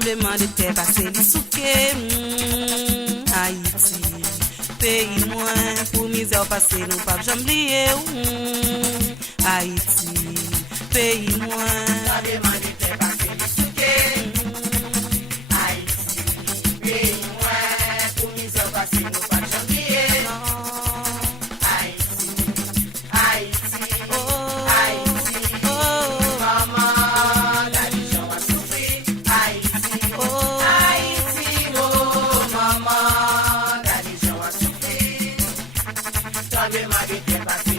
tremblement de terre passé li souké. Haïti, pays moins pour misère passé nous pas jamais oublier. Haïti, pays moins. Tremblement de terre passé li souké. Haïti, pays moins pour misère passé nous pas jamais oublier. Haïti, Haïti, Haïti, maman, la nation va souffrir. Haïti, Haïti, oh maman, la nation va souffrir. Tremblement de terre passé